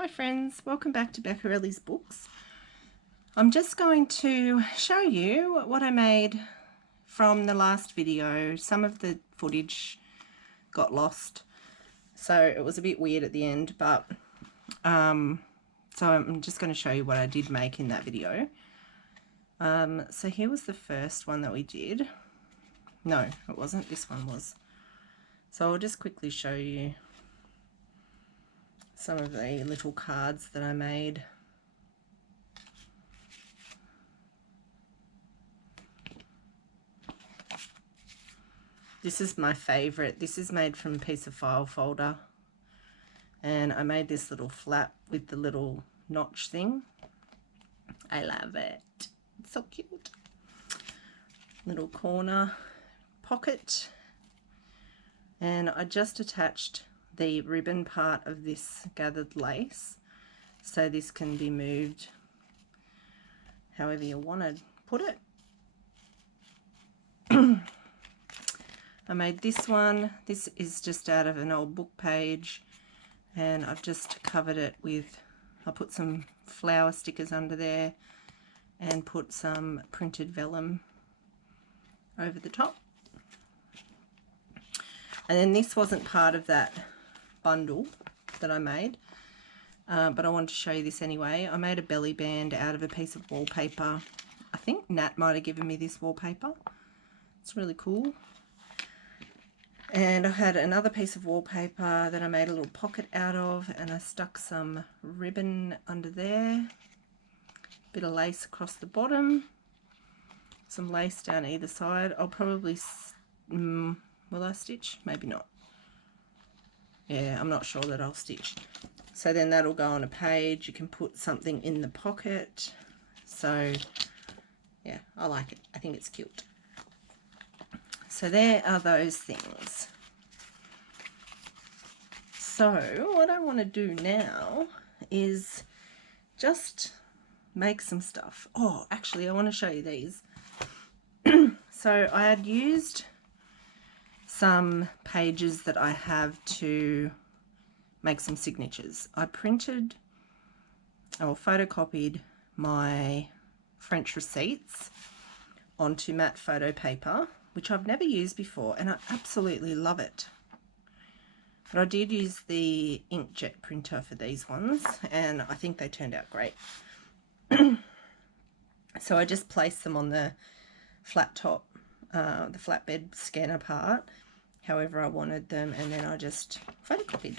Hi friends, welcome back to Beccarelli's Books. I'm just going to show you what I made from the last video. Some of the footage got lost, so it was a bit weird at the end, but so I'm just going to show you what I did make in that video. So here was the first one that we did. No, it wasn't. This one was. So I'll just quickly show you some of the little cards that I made. This is my favorite. This is made from a piece of file folder, and I made this little flap with the little notch thing. I love it. It's so cute. Little corner pocket, and I just attached the ribbon part of this gathered lace, so this can be moved however you want to put it. I made this one. This is just out of an old book page, and I've just covered it with, I put some flower stickers under there and put some printed vellum over the top. And then this wasn't part of that bundle that I made, but I wanted to show you this anyway. I made a belly band out of a piece of wallpaper. I think Nat might have given me this wallpaper. It's really cool. And I had another piece of wallpaper that I made a little pocket out of, and I stuck some ribbon under there, bit of lace across the bottom, some lace down either side. I'll probably, will I stitch? Maybe not. Yeah, I'm not sure that I'll stitch. So then that'll go on a page. You can put something in the pocket. So yeah, I like it. I think it's cute. So there are those things. So what I want to do now is just make some stuff. Oh, actually I want to show you these. So I had used some pages that I have to make some signatures. I printed or photocopied my French receipts onto matte photo paper, which I've never used before, and I absolutely love it. But I did use the inkjet printer for these ones, and I think they turned out great. So I just placed them on the flat top, the flatbed scanner part, however I wanted them, and then I just photocopied.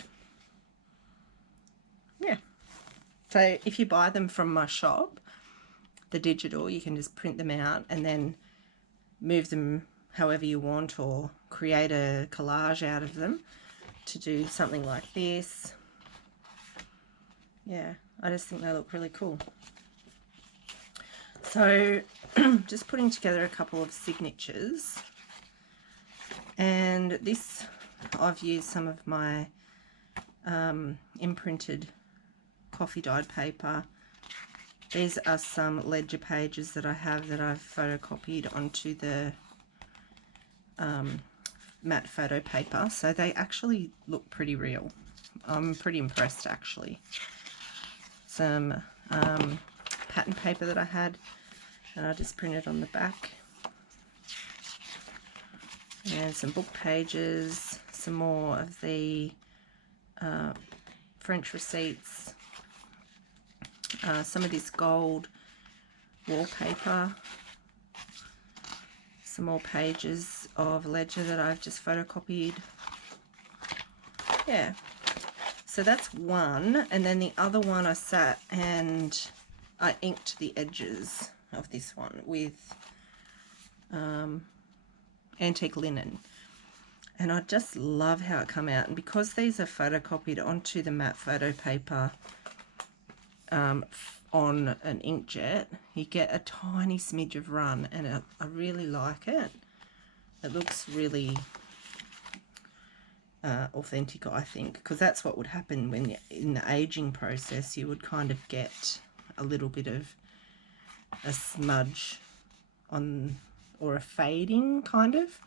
Yeah. So if you buy them from my shop, the digital, you can just print them out and then move them however you want, or create a collage out of them to do something like this. Yeah, I just think they look really cool. So just putting together a couple of signatures, and this, I've used some of my imprinted coffee dyed paper. These are some ledger pages that I have that I've photocopied onto the matte photo paper, so they actually look pretty real. I'm pretty impressed actually. Some pattern paper that I had, and I just printed on the back, and some book pages, some more of the French receipts, some of this gold wallpaper, some more pages of ledger that I've just photocopied. Yeah, so that's one, and then the other one I sat and I inked the edges of this one with antique linen, and I just love how it come out. And because these are photocopied onto the matte photo paper on an inkjet, you get a tiny smidge of run, and I really like it. It looks really authentic, I think, because that's what would happen when in the aging process you would kind of get a little bit of a smudge on, or a fading kind of.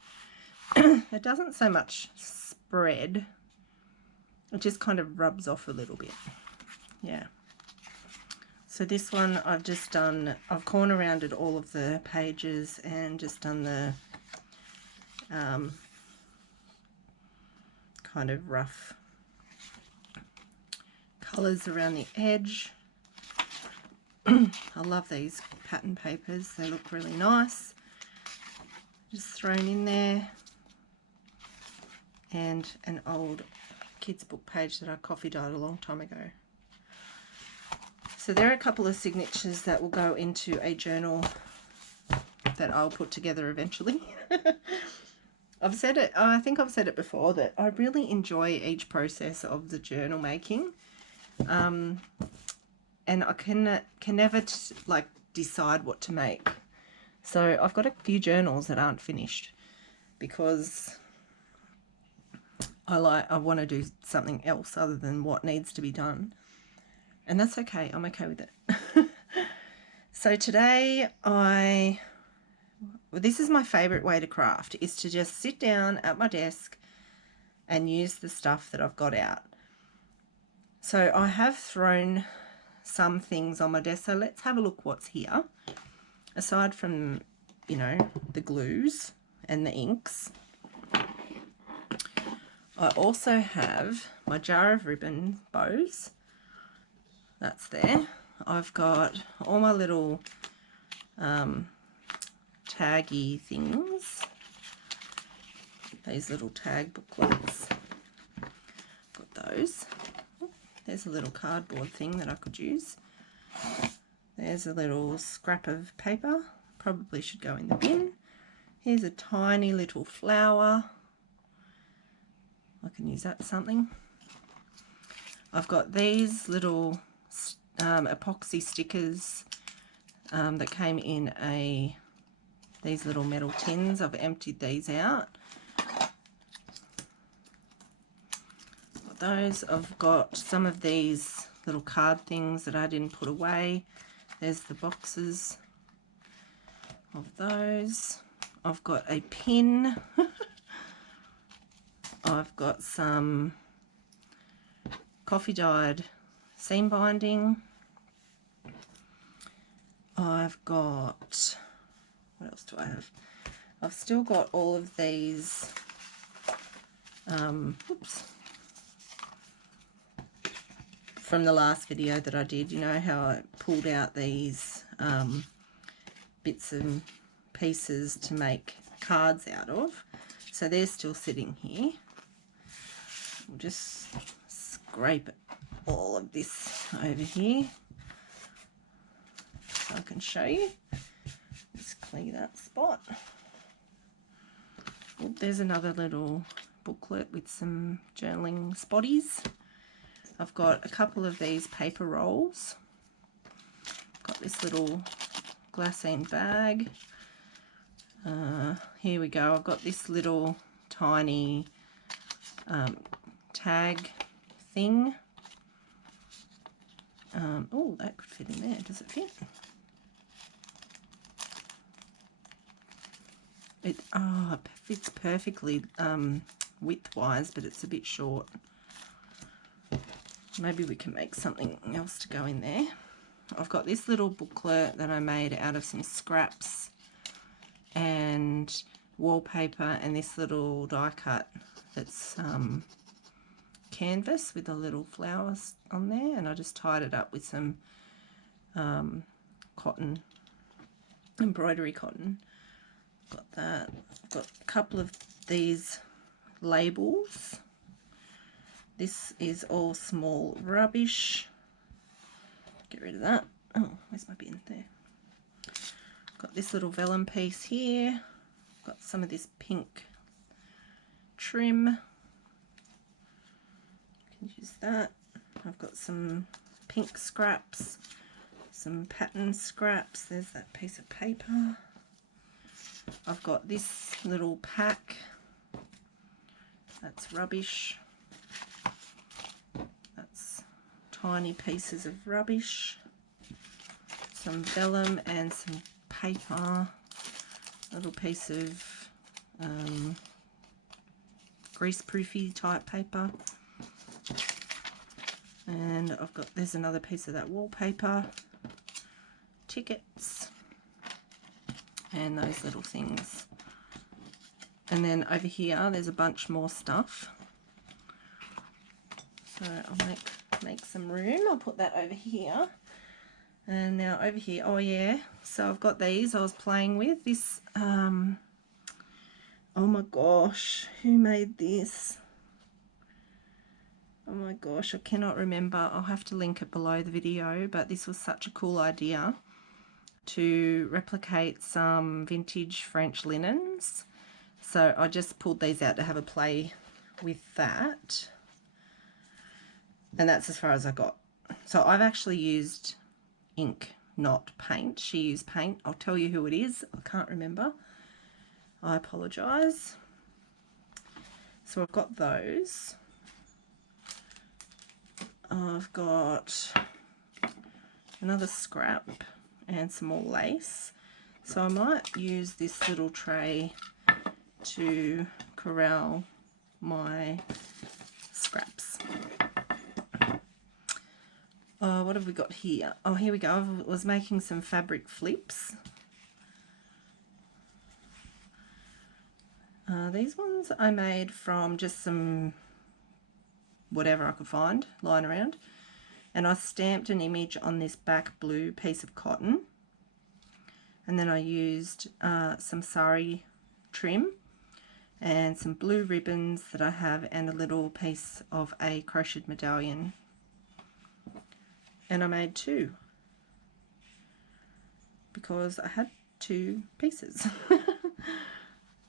It doesn't so much spread, it just kind of rubs off a little bit. yeah. So this one I've just done, I've corner rounded all of the pages and just done the kind of rough colours around the edge. I love these pattern papers, they look really nice. Just thrown in there. And an old kids book page that I coffee dyed a long time ago. So there are a couple of signatures that will go into a journal that I'll put together eventually. I've said it, I think I've said it before, that I really enjoy each process of the journal making. And I can never like decide what to make. So I've got a few journals that aren't finished because I want to do something else other than what needs to be done. And that's okay. I'm okay with it. So today this is my favorite way to craft, is to just sit down at my desk and use the stuff that I've got out. So I have thrown some things on my desk, so let's have a look what's here. Aside from, you know, the glues and the inks, I also have my jar of ribbon bows. That's there. I've got all my little taggy things, these little tag booklets. Got those. There's a little cardboard thing that I could use. There's a little scrap of paper, probably should go in the bin. Here's a tiny little flower. I can use that for something. I've got these little epoxy stickers that came in these little metal tins. I've emptied these out. Those, I've got some of these little card things that I didn't put away. There's the boxes of those. I've got a pin. I've got some coffee dyed seam binding. I've got, what else do I have? I've still got all of these oops, from the last video that I did. You know how I pulled out these bits and pieces to make cards out of, so they're still sitting here. We'll just scrape all of this over here so I can show you. Just clear that spot. Oh, there's another little booklet with some journaling spotties. I've got a couple of these paper rolls. Got this little glassine bag. Here we go. I've got this little tiny tag thing. Oh, that could fit in there. Does it fit? It fits perfectly width-wise, but it's a bit short. Maybe we can make something else to go in there. I've got this little booklet that I made out of some scraps and wallpaper, and this little die cut that's canvas with the little flowers on there, and I just tied it up with some cotton, embroidery cotton. Got that. I've got a couple of these labels. This is all small rubbish. Get rid of that. Oh, where's my bin? There. Got this little vellum piece here. Got some of this pink trim. You can use that. I've got some pink scraps, some pattern scraps. There's that piece of paper. I've got this little pack. That's rubbish. That's tiny pieces of rubbish. Some vellum and some paper. A little piece of greaseproofy type paper. And there's another piece of that wallpaper, tickets, and those little things. And then over here there's a bunch more stuff. So I'll make some room. I'll put that over here. And now over here, oh yeah, so I've got these I was playing with. This, oh my gosh, who made this? Oh my gosh, I cannot remember. I'll have to link it below the video, but this was such a cool idea to replicate some vintage French linens. So I just pulled these out to have a play with that. And that's as far as I got. So I've actually used ink, not paint. She used paint. I'll tell you who it is. I can't remember. I apologise. So I've got those. I've got another scrap and some more lace. So I might use this little tray to corral my scraps. What have we got here? Oh, here we go. I was making some fabric flips. These ones I made from just some whatever I could find lying around, and I stamped an image on this back blue piece of cotton, and then I used some sari trim and some blue ribbons that I have and a little piece of a crocheted medallion, and I made two because I had two pieces.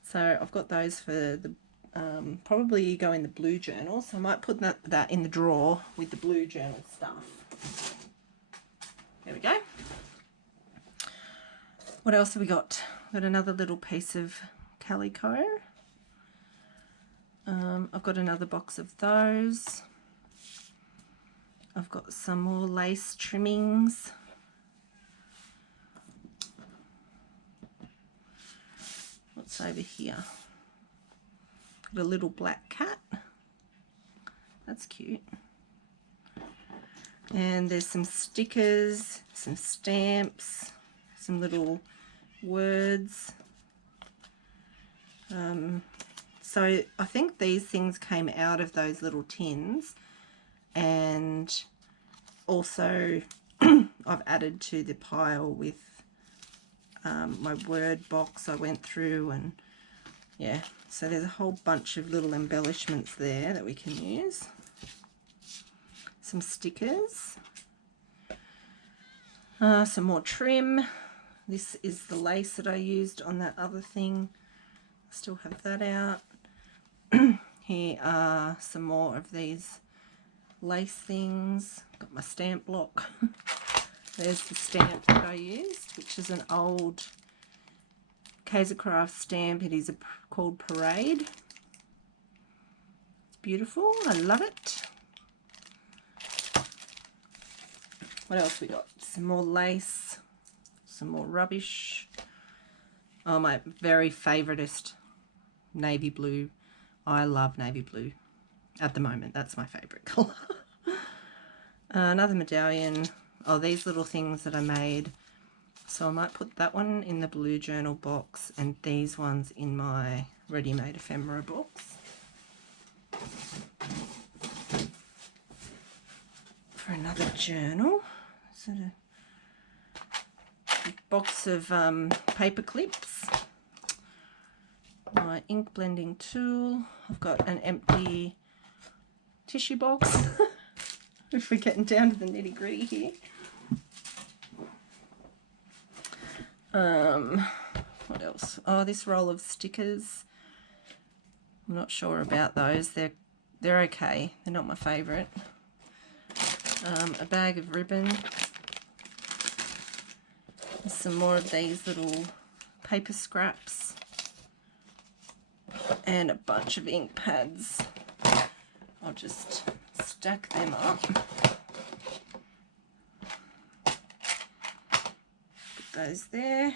So I've got those for the probably go in the blue journal, so I might put that in the drawer with the blue journal stuff. There we go. What else have we got? We've got another little piece of calico. I've got another box of those. I've got some more lace trimmings. What's over here? Got a little black cat. That's cute. And there's some stickers, some stamps, some little words. So I think these things came out of those little tins, and also I've added to the pile with my word box I went through, and yeah, so there's a whole bunch of little embellishments there that we can use. Some stickers, some more trim. This is the lace that I used on that other thing. I still have that out. Here are some more of these lace things. Got my stamp block. There's the stamp that I used, which is an old Craft stamp. It is called Parade. It's beautiful. I love it. What else we got? Some more lace, some more rubbish. Oh, my very favoritist, navy blue. I love navy blue at the moment. That's my favorite color. Another medallion. Oh, these little things that I made. So I might put that one in the blue journal box and these ones in my ready-made ephemera box. For another journal. So a box of paper clips. My ink blending tool. I've got an empty tissue box. If we're getting down to the nitty-gritty here. What else? Oh, this roll of stickers. I'm not sure about those. They're okay. They're not my favourite. A bag of ribbon. Some more of these little paper scraps. And a bunch of ink pads. I'll just stack them up. Put those there.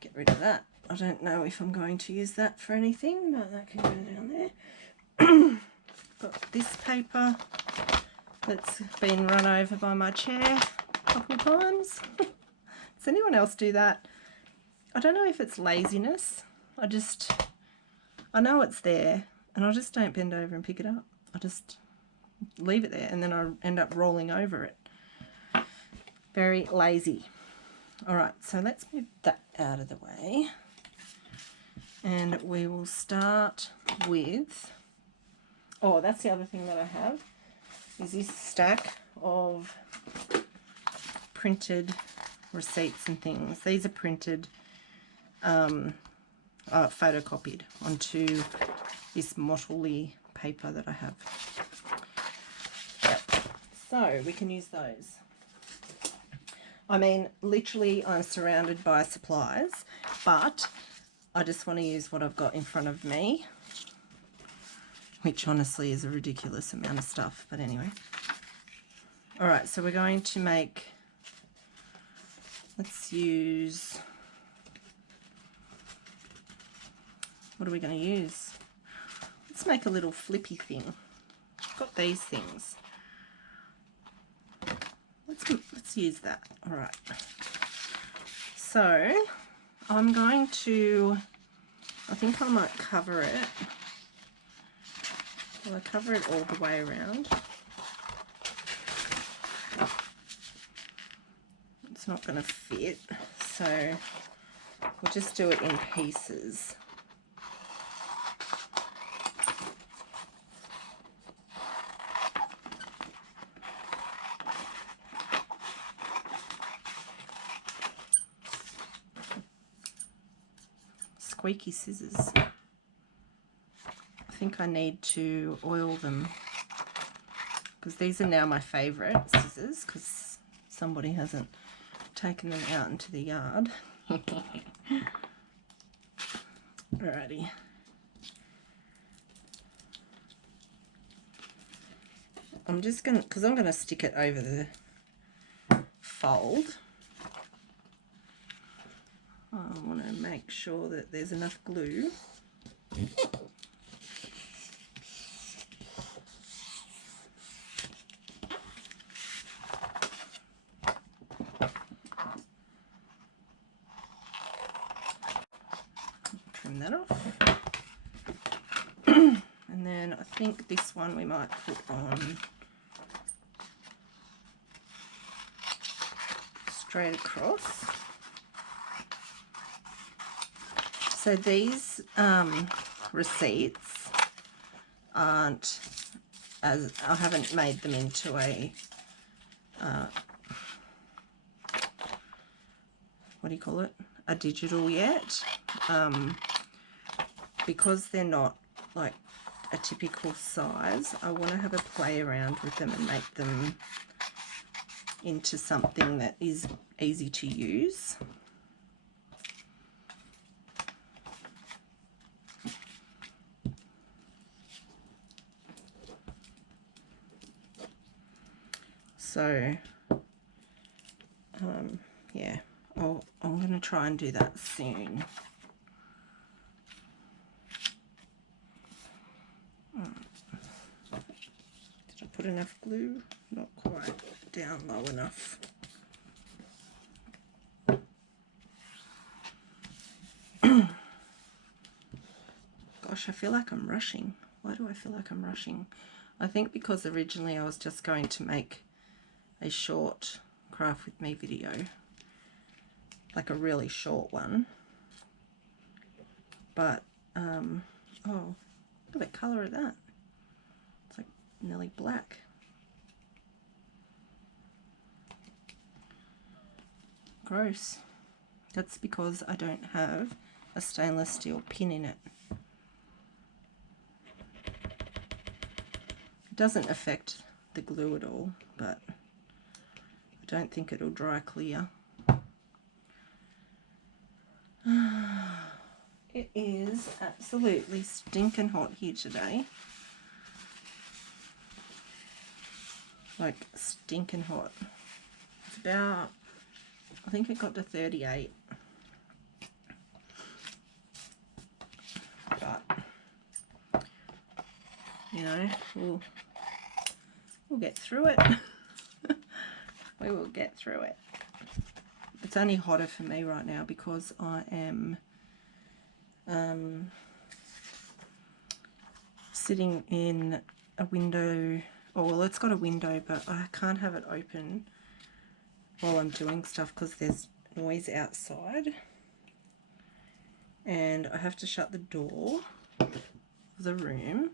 Get rid of that. I don't know if I'm going to use that for anything, but that can go down there. Got this paper. that's been run over by my chair a couple of times. Does anyone else do that? I don't know if it's laziness. I know it's there and I just don't bend over and pick it up. I just leave it there and then I end up rolling over it. Very lazy. Alright, so let's move that out of the way. And we will start with, oh, that's the other thing that I have, is this stack of printed receipts and things. These are printed, photocopied onto this motley paper that I have. Yep. So we can use those. I mean, literally I'm surrounded by supplies, but I just want to use what I've got in front of me, which honestly is a ridiculous amount of stuff, but anyway. Alright, so we're going to make, let's use, what are we going to use? Let's make a little flippy thing. I've got these things. Let's use that. Alright. So, I'm going to, I think I might cover it. Well, I cover it all the way around. It's not going to fit, so we'll just do it in pieces. Squeaky scissors. I think I need to oil them because these are now my favourite scissors because somebody hasn't taken them out into the yard. Alrighty. I'm just going to, because I'm going to stick it over the fold. I want to make sure that there's enough glue. Trim that off. And then I think this one we might put on straight across. So these receipts aren't, as I haven't made them into a, what do you call it, a digital yet, because they're not like a typical size. I want to have a play around with them and make them into something that is easy to use. So, yeah, I'm going to try and do that soon. Did I put enough glue? Not quite down low enough. Gosh, I feel like I'm rushing. Why do I feel like I'm rushing? I think because originally I was just going to make a short craft with me video, like a really short one, but oh, look at the colour of that. It's like nearly black. Gross. That's because I don't have a stainless steel pin in it. It doesn't affect the glue at all, but I don't think it'll dry clear. It is absolutely stinking hot here today. Like stinking hot. It's about, I think it got to 38. But, you know, we'll will get through it. We will get through it. It's only hotter for me right now because I am sitting in a window. Oh, well, it's got a window, but I can't have it open while I'm doing stuff because there's noise outside. And I have to shut the door of the room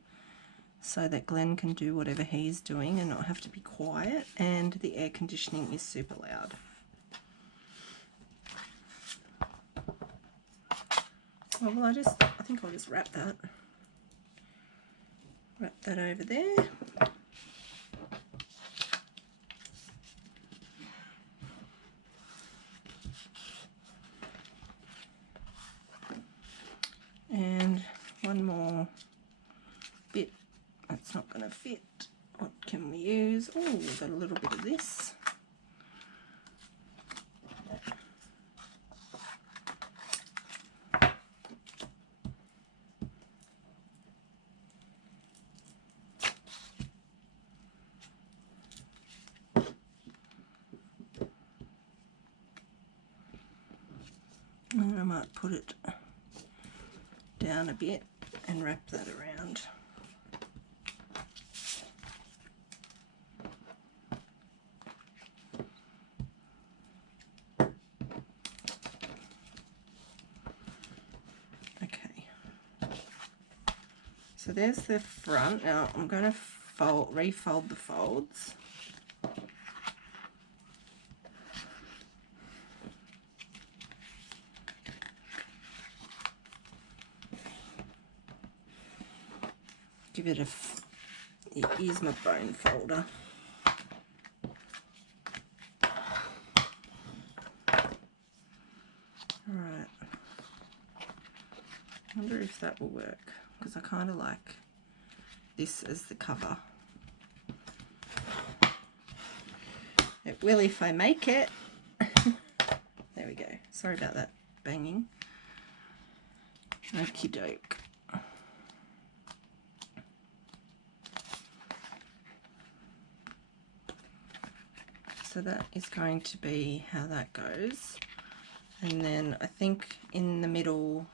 so that Glenn can do whatever he's doing and not have to be quiet. And the air conditioning is super loud. Oh, well, I think I'll just wrap that over there. And one more bit. That's not going to fit. What can we use? Oh, we've got a little bit of this. And I might put it down a bit and wrap that around. Okay, so there's the front. Now I'm going to refold the folds. Give it here's my bone folder. Alright, I wonder if that will work because I kind of like this as the cover. It will if I make it. There we go. Sorry about that banging. Okie doke. So that is going to be how that goes. And then I think in the middle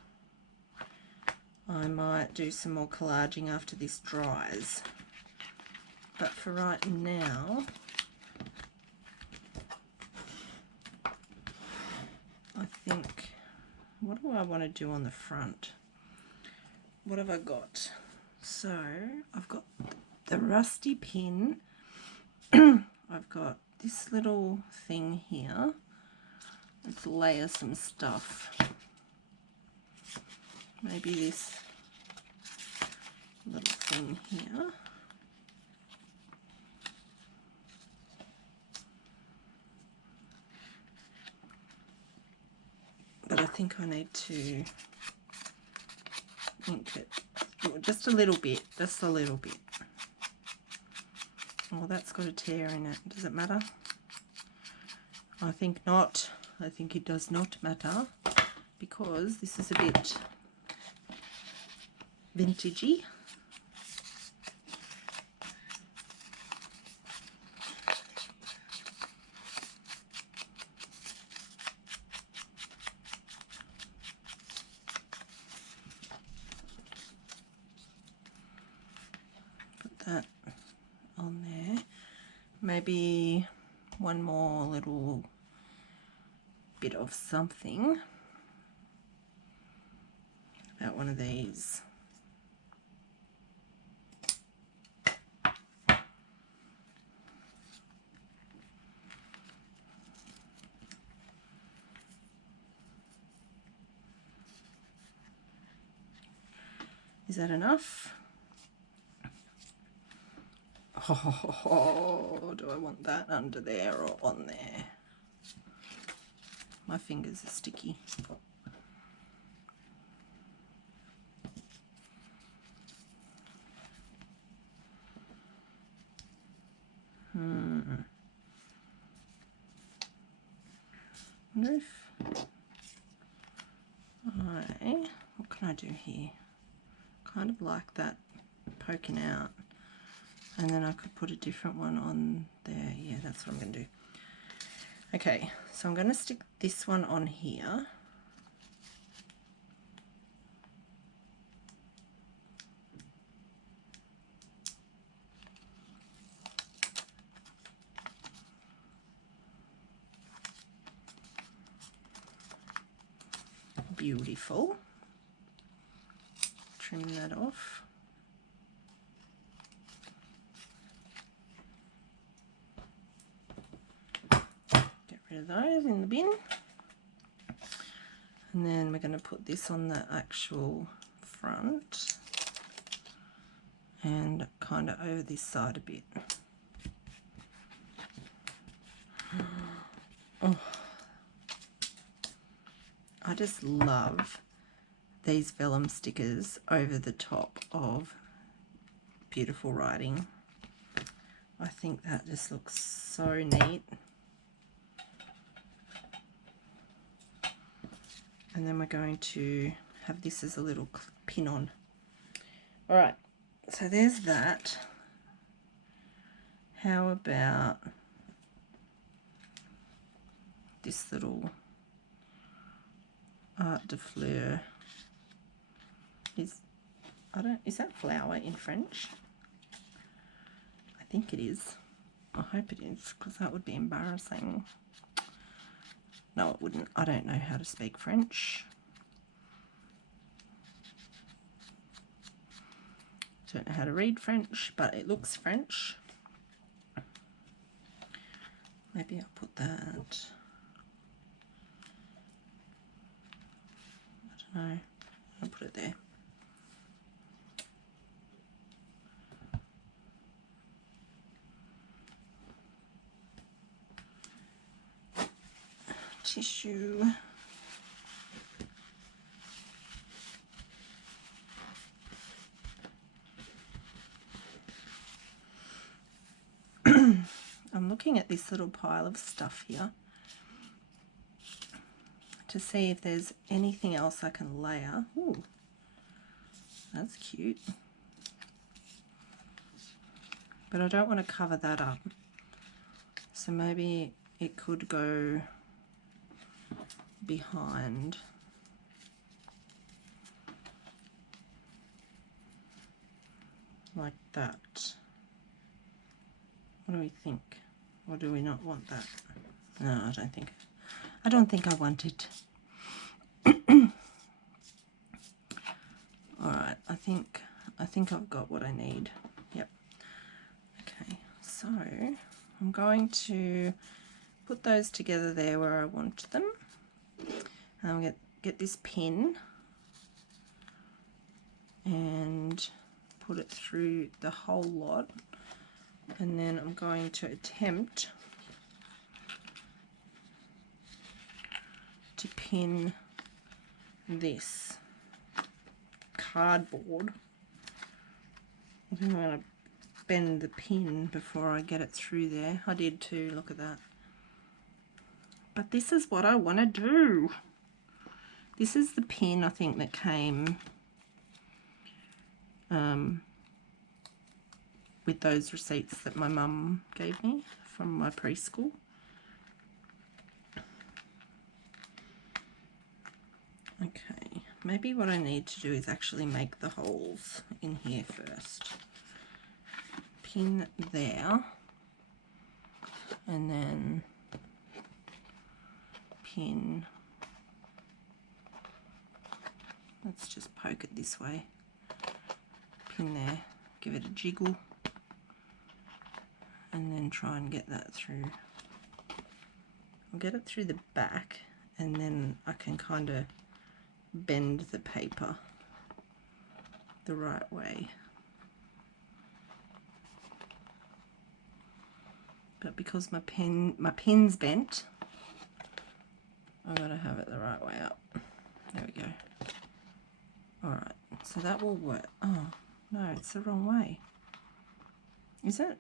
I might do some more collaging after this dries. But for right now, I think, what do I want to do on the front? What have I got? So I've got the rusty pin. I've got this little thing here. Let's layer some stuff. Maybe this little thing here. But I think I need to ink it just a little bit, just a little bit. Oh, that's got a tear in it. Does it matter? I think not. I think it does not matter because this is a bit vintagey. Put that on there. Maybe one more little bit of something about one of these. Is that enough? Oh, do I want that under there or on there? My fingers are sticky. I wonder if what can I do here? Kind of like that poking out. And then I could put a different one on there. Yeah, that's what I'm going to do. Okay, so I'm going to stick this one on here. Beautiful. Trim that off. Get rid of those in the bin. And then we're going to put this on the actual front and kind of over this side a bit. Oh, I just love these vellum stickers over the top of beautiful writing. I think that just looks so neat. And then we're going to have this as a little pin on. All right, so there's that. How about this little art de fleur? Is that flower in French? I think it is. I hope it is, because that would be embarrassing. No, it wouldn't. I don't know how to speak French. Don't know how to read French, but it looks French. Maybe I'll put that. I don't know. I'll put it there. Tissue. I'm looking at this little pile of stuff here to see if there's anything else I can layer. Ooh, that's cute. But I don't want to cover that up. So maybe it could go behind. Like that. What do we think? Or do we not want that? No, I don't think I want it. Alright, I think I've got what I need. Yep. Okay, so I'm going to put those together there where I want them. And I'll get this pin and put it through the whole lot. And then I'm going to attempt to pin this cardboard. I think I'm going to bend the pin before I get it through there. I did too, look at that. But this is what I want to do. This is the pin I think that came with those receipts that my mum gave me from my preschool. Okay, maybe what I need to do is actually make the holes in here first. Pin there, and then pin. Let's just poke it this way. Pin there, give it a jiggle, and then try and get that through. I'll get it through the back, and then I can kind of bend the paper the right way. But because my pin's bent, I've got to have it the right way up. There we go. Alright, so that will work. Oh, no, it's the wrong way. Is it?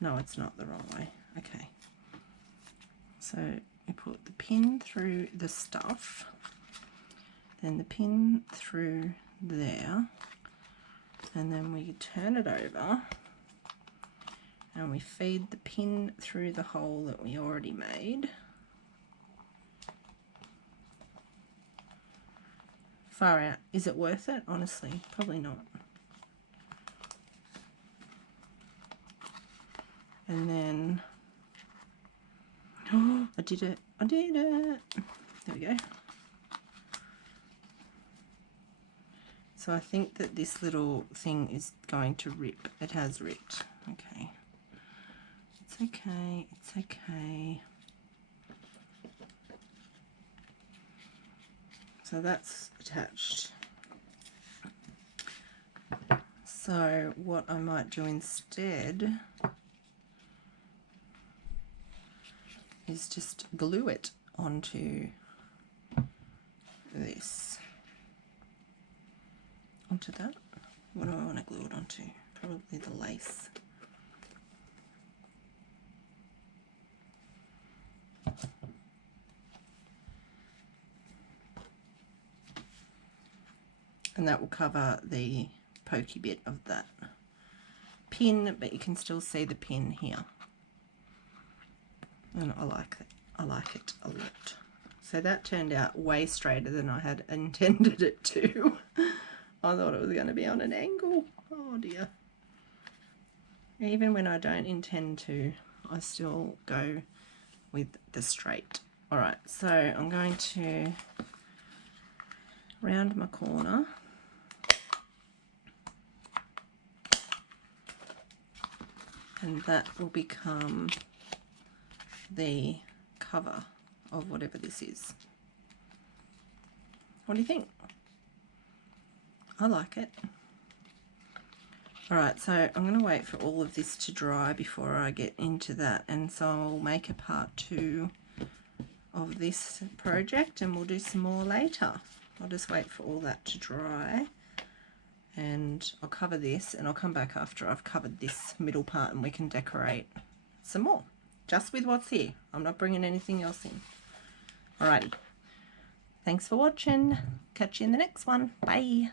No, it's not the wrong way. Okay. So you put the pin through the stuff, then the pin through there, And then we turn it over and we feed the pin through the hole that we already made. Far out. Is it worth it? Honestly, probably not. And then, oh, I did it. I did it. There we go. So I think that this little thing is going to rip. It has ripped. Okay. It's okay. It's okay. So that's attached. So what I might do instead is just glue it onto this. Onto that. What do I want to glue it onto? Probably the lace. And that will cover the pokey bit of that pin, but you can still see the pin here. And I like it. I like it a lot. So that turned out way straighter than I had intended it to. I thought it was going to be on an angle. Oh dear. Even when I don't intend to, I still go with the straight. Alright, so I'm going to round my corner. And that will become the cover of whatever this is. What do you think? I like it. Alright, so I'm going to wait for all of this to dry before I get into that, and so I'll make a part 2 of this project and we'll do some more later. I'll just wait for all that to dry and I'll cover this and I'll come back after I've covered this middle part and we can decorate some more just with what's here. I'm not bringing anything else in. Alrighty, thanks for watching. Catch you in the next one. Bye.